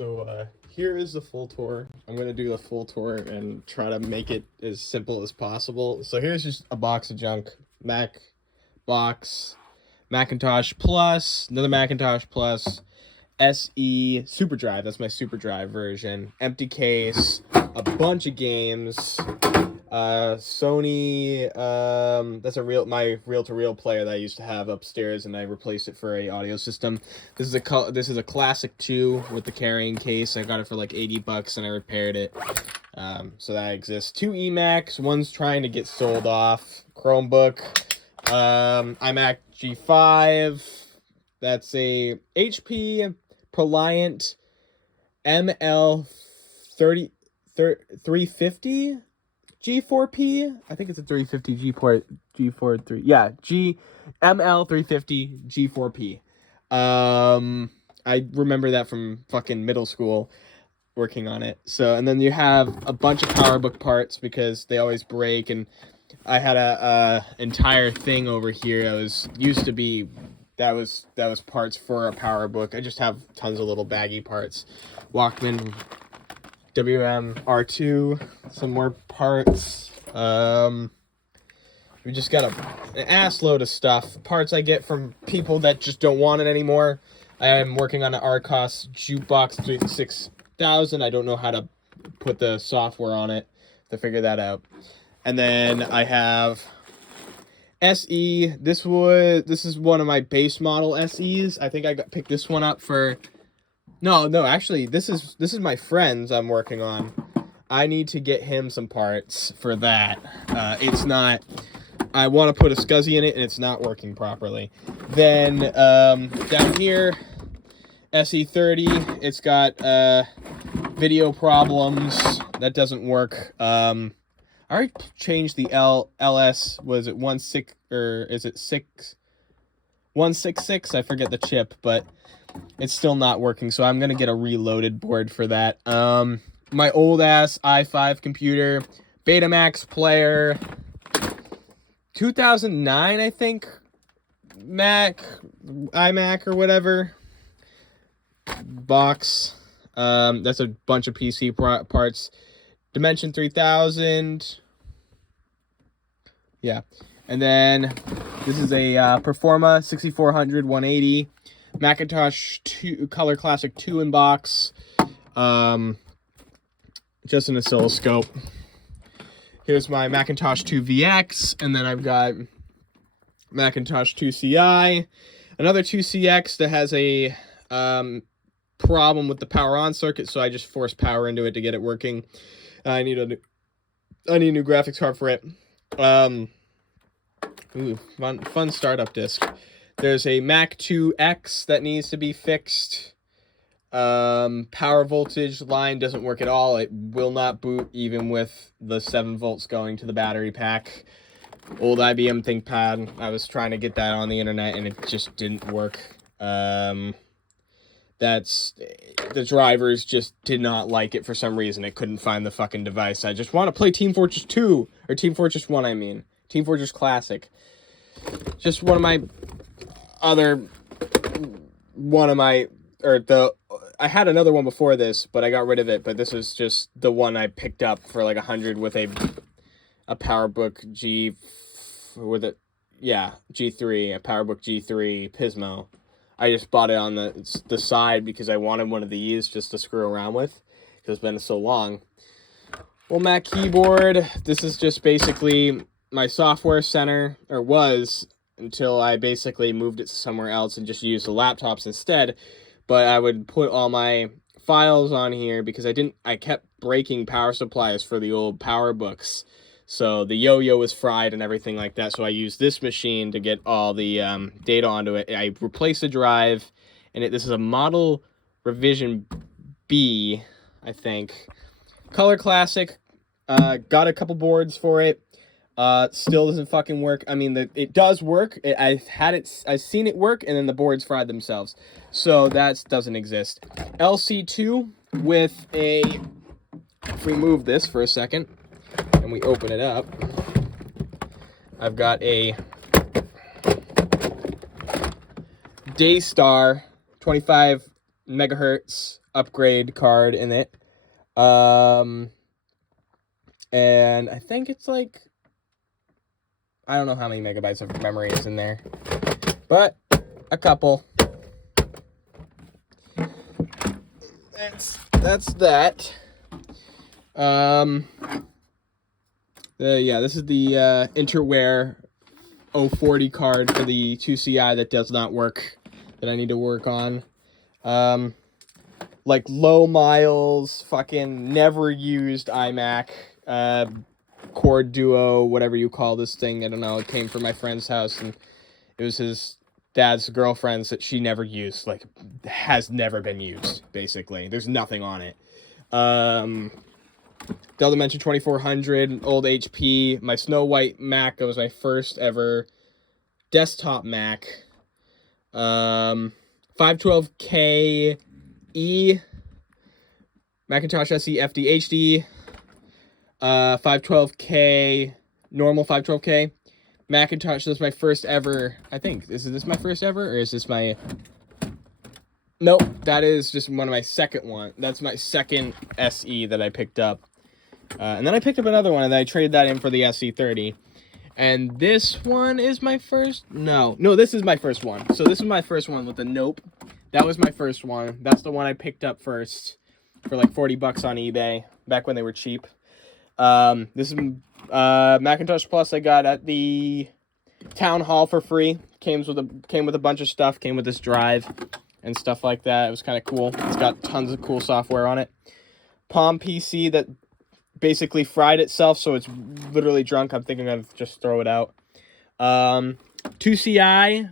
So here is the full tour. I'm gonna do the full tour and try to make it as simple as possible. So here's just a box of junk. Mac box, Macintosh Plus, another Macintosh Plus, SE Super Drive. That's my Super Drive version. Empty case, a bunch of games. Sony, that's my reel-to-reel player that I used to have upstairs, and I replaced it for a audio system. This is a Classic 2 with the carrying case. I got it for like $80 and I repaired it. So that exists. 2 eMacs, one's trying to get sold off. Chromebook, iMac G5. That's a HP Proliant ML 350 G4P. I think it's a 350 G43. Yeah, ML 350 G4P. I remember that from fucking middle school working on it. So, and then you have a bunch of PowerBook parts because they always break, and I had a entire thing over here that was parts for a PowerBook. I just have tons of little baggy parts. Walkman WM-R2, some more parts. We just got an ass load of stuff. Parts I get from people that just don't want it anymore. I am working on an Arcos Jukebox 6000. I don't know how to put the software on it to figure that out. And then I have SE. This is one of my base model SEs. I think I picked this one up for... No, actually, this is my friend's I'm working on. I need to get him some parts for that. It's not... I want to put a SCSI in it, and it's not working properly. Then, down here, SE30. It's got video problems. That doesn't work. I already changed the LS. Was it 16... or is it 166? I forget the chip, but... it's still not working, so I'm going to get a reloaded board for that. My old-ass i5 computer, Betamax player, 2009, I think, iMac or whatever, box. That's a bunch of PC parts. Dimension 3000, yeah. And then this is a Performa 6400 180. Macintosh 2 Color Classic 2 in box. Just an oscilloscope. Here's my Macintosh 2 VX, and then I've got Macintosh 2 CI, another 2 CX that has a problem with the power on circuit, so I just force power into it to get it working. I need a new graphics card for it. Fun startup disk. There's a Mac 2X that needs to be fixed. Power voltage line doesn't work at all. It will not boot even with the 7 volts going to the battery pack. Old IBM ThinkPad. I was trying to get that on the internet and it just didn't work. The drivers just did not like it for some reason. It couldn't find the fucking device. I just want to play Team Fortress 2, or Team Fortress 1, I mean. Team Fortress Classic. Just I had another one before this, but I got rid of it, but this is just the one I picked up for like 100 with a PowerBook G3, a PowerBook G3 Pismo. I just bought it on the side because I wanted one of these just to screw around with, because it's been so long. Well, Mac keyboard, this is just basically my software center, or was, until I basically moved it somewhere else and just used the laptops instead. But I would put all my files on here because I kept breaking power supplies for the old PowerBooks. So the yo-yo was fried and everything like that. So I used this machine to get all the data onto it. I replaced the drive, and this is a Model Revision B, I think. Color Classic, got a couple boards for it. Still doesn't fucking work. I mean, it does work. I've seen it work, and then the boards fried themselves. So that doesn't exist. LC2 with if we move this for a second, and we open it up, I've got a Daystar 25 megahertz upgrade card in it. And I think it's like, I don't know how many megabytes of memory is in there, but a couple. That's that. Yeah, this is the Interwear 040 card for the 2CI that does not work, that I need to work on. Like low miles, fucking never used iMac, Chord Duo, whatever you call this thing. I don't know. It came from my friend's house, and it was his dad's girlfriend's that she never used. Like, has never been used, basically. There's nothing on it. Dell Dimension 2400, old HP. My Snow White Mac, that was my first ever desktop Mac. 512K E, Macintosh SE FD HD, 512K, normal 512K. Macintosh, this is my first ever, I think. Is this my first ever, or is this my... Nope, that is just one of my second one. That's my second SE that I picked up. And then I picked up another one, and then I traded that in for the SE30. And this one is my first... No, this is my first one. So this is my first one with the Nope. That was my first one. That's the one I picked up first for like 40 bucks on eBay, back when they were cheap. This is Macintosh Plus I got at the Town Hall for free. Came with a bunch of stuff. Came with this drive and stuff like that. It was kind of cool. It's got tons of cool software on it. Palm PC that basically fried itself, so it's literally drunk. I'm thinking of just throw it out. 2CI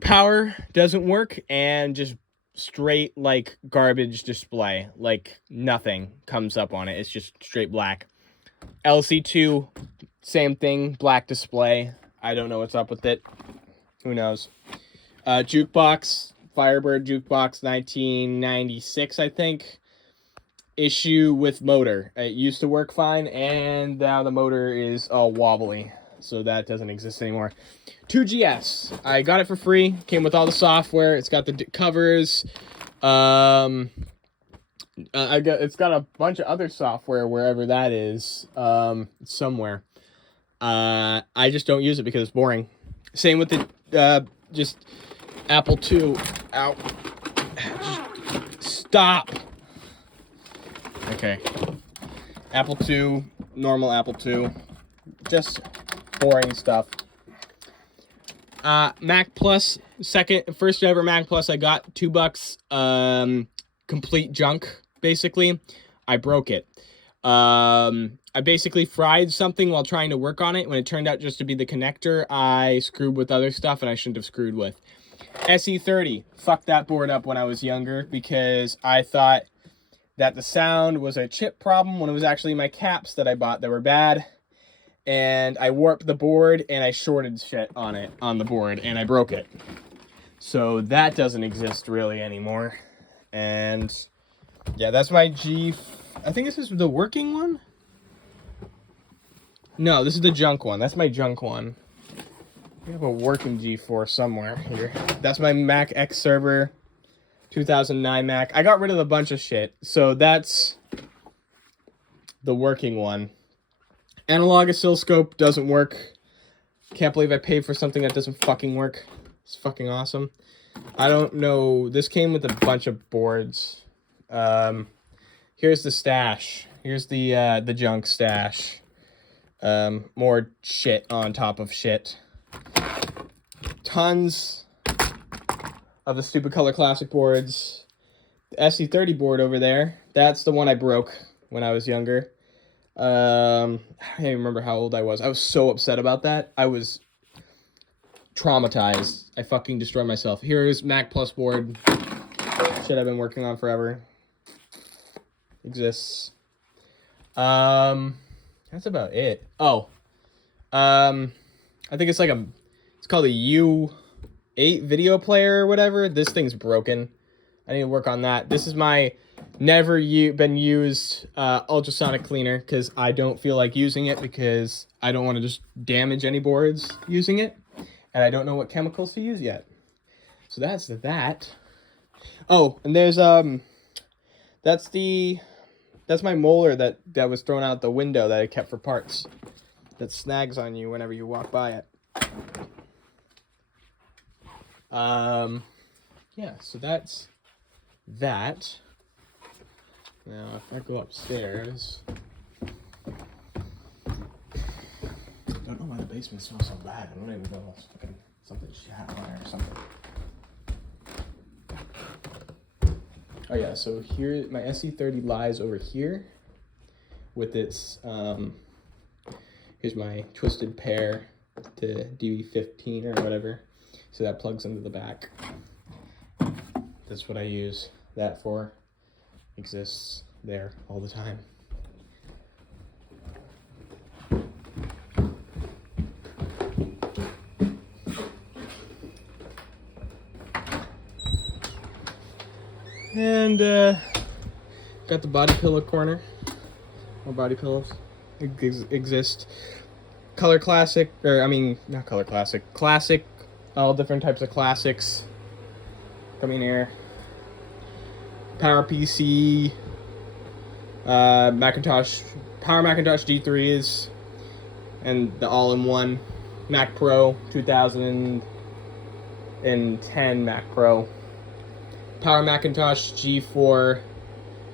power doesn't work, and just straight like garbage display, like nothing comes up on it. It's just straight black. LC2, same thing, black display. I don't know what's up with it. Who knows? Jukebox, Firebird Jukebox 1996, I think. Issue with motor. It used to work fine, and now the motor is all wobbly, so that doesn't exist anymore. 2GS. I got it for free. Came with all the software. It's got the covers. It's got a bunch of other software wherever that is. Somewhere. I just don't use it because it's boring. Same with the just Apple II. Ow. Just stop. Okay. Apple II, normal Apple II. Just boring stuff. Mac Plus, first ever Mac Plus I got, $2. Complete junk, basically. I broke it. I basically fried something while trying to work on it. When it turned out just to be the connector, I screwed with other stuff and I shouldn't have screwed with. SE30, fucked that board up when I was younger because I thought that the sound was a chip problem when it was actually my caps that I bought that were bad. And I warped the board and I shorted shit on the board, and I broke it. So that doesn't exist really anymore. And yeah, that's my I think this is the working one? No, this is the junk one. That's my junk one. We have a working G4 somewhere here. That's my Mac X Server 2009 Mac. I got rid of a bunch of shit. So that's the working one. Analog oscilloscope doesn't work. Can't believe I paid for something that doesn't fucking work. It's fucking awesome. I don't know. This came with a bunch of boards. Here's the stash. Here's the junk stash. More shit on top of shit. Tons of the stupid Color Classic boards. The SE30 board over there. That's the one I broke when I was younger. I don't even remember how old I was. I was so upset about that. I was traumatized. I fucking destroyed myself. Here's Mac Plus board. Shit I've been working on forever. Exists. That's about it. Oh. I think it's like it's called a U8 video player or whatever. This thing's broken. I need to work on that. This is my never been used ultrasonic cleaner because I don't feel like using it because I don't want to just damage any boards using it, and I don't know what chemicals to use yet. So that's that. Oh, and there's that's my molar that was thrown out the window that I kept for parts. That snags on you whenever you walk by it. Yeah, so that's that. Now, if I go upstairs, I don't know why the basement smells so bad. I don't even know if it's fucking something shot on it or something. Oh yeah, so here my SC30 lies over here with its here's my twisted pair to DB15 or whatever. So that plugs into the back. That's what I use that for. Exists there all the time. And got the body pillow corner. More body pillows exist. Color classic, or I mean, not color classic. Classic, all different types of classics. Coming here. PowerPC, Macintosh, Power Macintosh G3s, and the all-in-one Mac Pro 2010 Mac Pro. Power Macintosh G4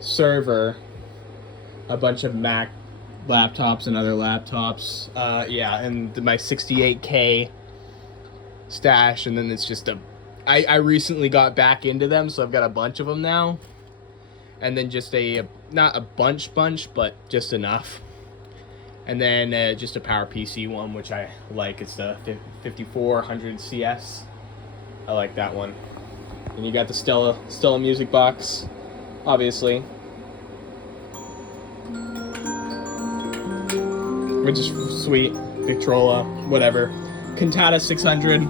server, a bunch of Mac laptops and other laptops. Yeah, and my 68K stash, and then it's just I recently got back into them, so I've got a bunch of them now. And then just not a bunch, but just enough. And then just a PowerPC one, which I like. It's the 5400 CS. I like that one. And you got the Stella music box, obviously. Which is sweet. Victrola, whatever. Cantata 600,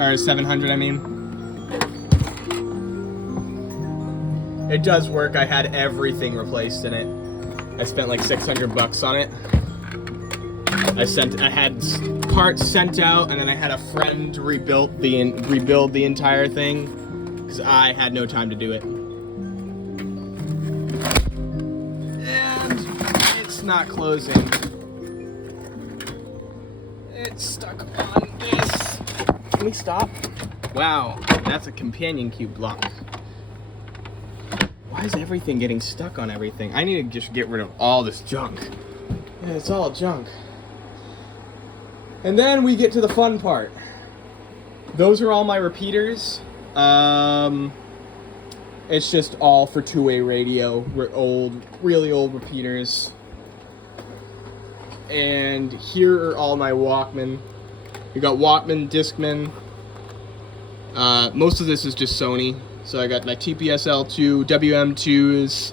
or 700, I mean. It does work. I had everything replaced in it. I spent like $600 on it. I had parts sent out, and then I had a friend rebuild the entire thing because I had no time to do it. And it's not closing. It's stuck on this. Can we stop? Wow, that's a companion cube block. Why is everything getting stuck on everything? I need to just get rid of all this junk. Yeah, it's all junk. And then we get to the fun part. Those are all my repeaters. It's just all for two-way radio. Really old repeaters. And here are all my Walkman. We got Walkman, Discman. Most of this is just Sony. So I got my TPS-L2, WM2s,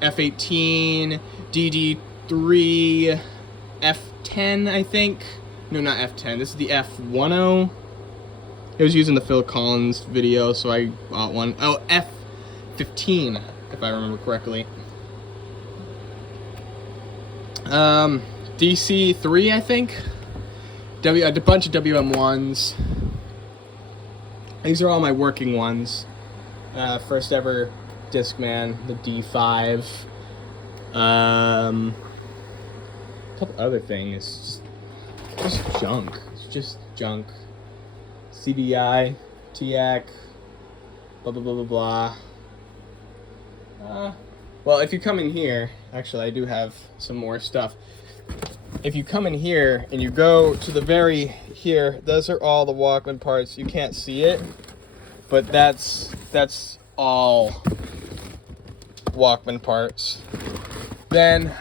F18, DD3, F10, I think. No, not F10. This is the F10. It was using the Phil Collins video, so I bought one. Oh, F15, if I remember correctly. DC3, I think. A bunch of WM1s. These are all my working ones. First ever Discman, the D5. A couple other things. Just junk. It's just junk. CDI, TAC, blah blah blah blah blah. Well, if you come in here, actually I do have some more stuff. If you come in here and you go to the here, those are all the Walkman parts. You can't see it, but that's all Walkman parts. Then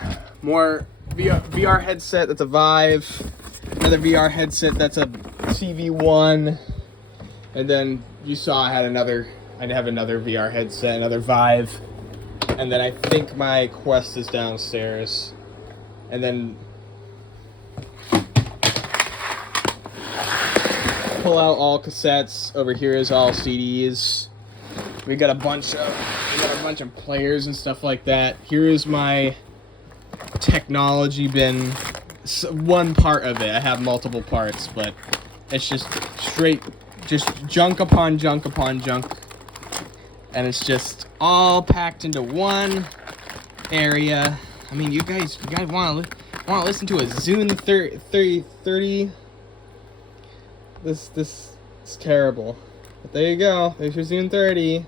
more VR headset. That's a Vive. Another VR headset. That's a CV1. And then you saw I have another VR headset, another Vive. And then I think my Quest is downstairs. And then pull out all cassettes. Over here is all CDs. We got a bunch of players and stuff like that. Here is my technology bin. One part of it. I have multiple parts, but it's just straight, just junk upon junk upon junk. and it's just all packed into one area. I mean, you guys want to listen to a Zune 30? This is terrible. But there you go. There's your Zune 30.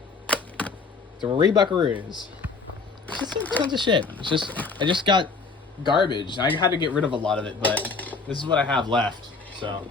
3 buckaroos. It's just tons of shit. It's just, I just got garbage. I had to get rid of a lot of it, but this is what I have left. So.